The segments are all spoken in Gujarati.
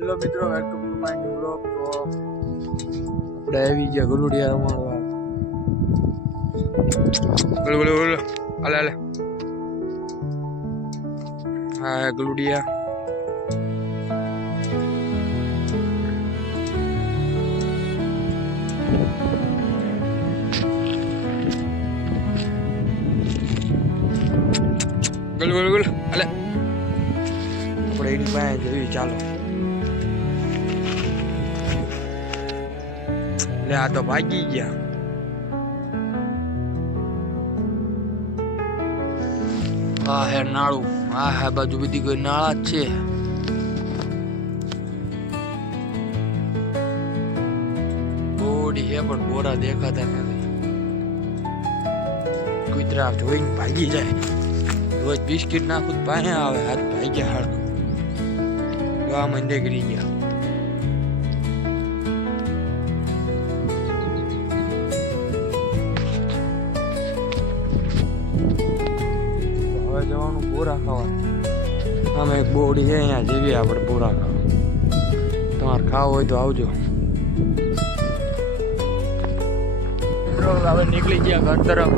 હેલો મિત્રો, welcome to my new blog. તો આપણે આવી ગયા ગલુડિયા રમાડવા. બોલો હાલે હા ગલુડિયા. ગલ હાલે આપણે એની પાસે જઈએ. ચાલો લે, આ તો ભાગી ગયા. હા હે નાળું, હા હે બાજુ બધી કોઈ નાળા જ છે. બોડી હે પણ બોરા દેખાતા નથી. કુતરા જોઈને ભાગી જાય. રોજ બિસ્કિટ નાખું પાસે આવે, હાથ ભાગ્યા હાડકું ગા મંદે કરી ગયા. જવાનું બોરા ખાવા. આમે એક બોડી છે અહીંયા જેવી આપણે બોરા ખાવા. તમારે ખાવું હોય તો આવજો. હવે નીકળી ગયા ઘર તરફ.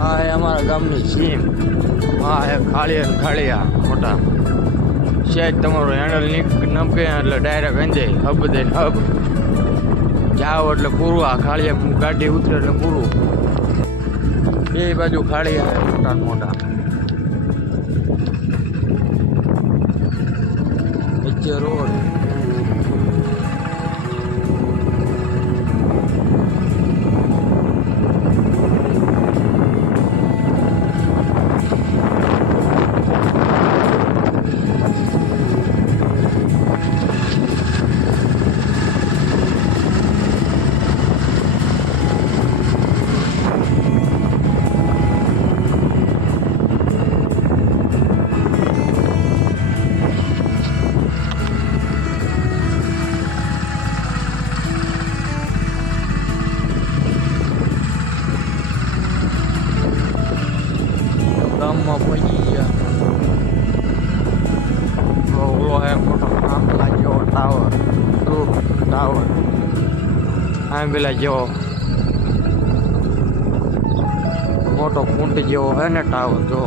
હા એ અમારા ગામની સીમ. હા એ ખાળિયા મોટા શેજ. તમારો હેન્ડલ નમકે એટલે ડાયરેક્ટ અંજાય હબ દઈને હબ જાઓ એટલે પૂરું. આ ખાળિયા ગાડી ઉતરે એટલે પૂરું. બે બાજુ ખાળિયા મોટા મોટા. વચ્ચે રોડ. ગામમાં પહોંચી ગયા. ઓલો હે મોટો આંબલા જેવો ટાવર. ટાવર આંબલા જેવો મોટો કુંડ જેવો હે ને ટાવર. જો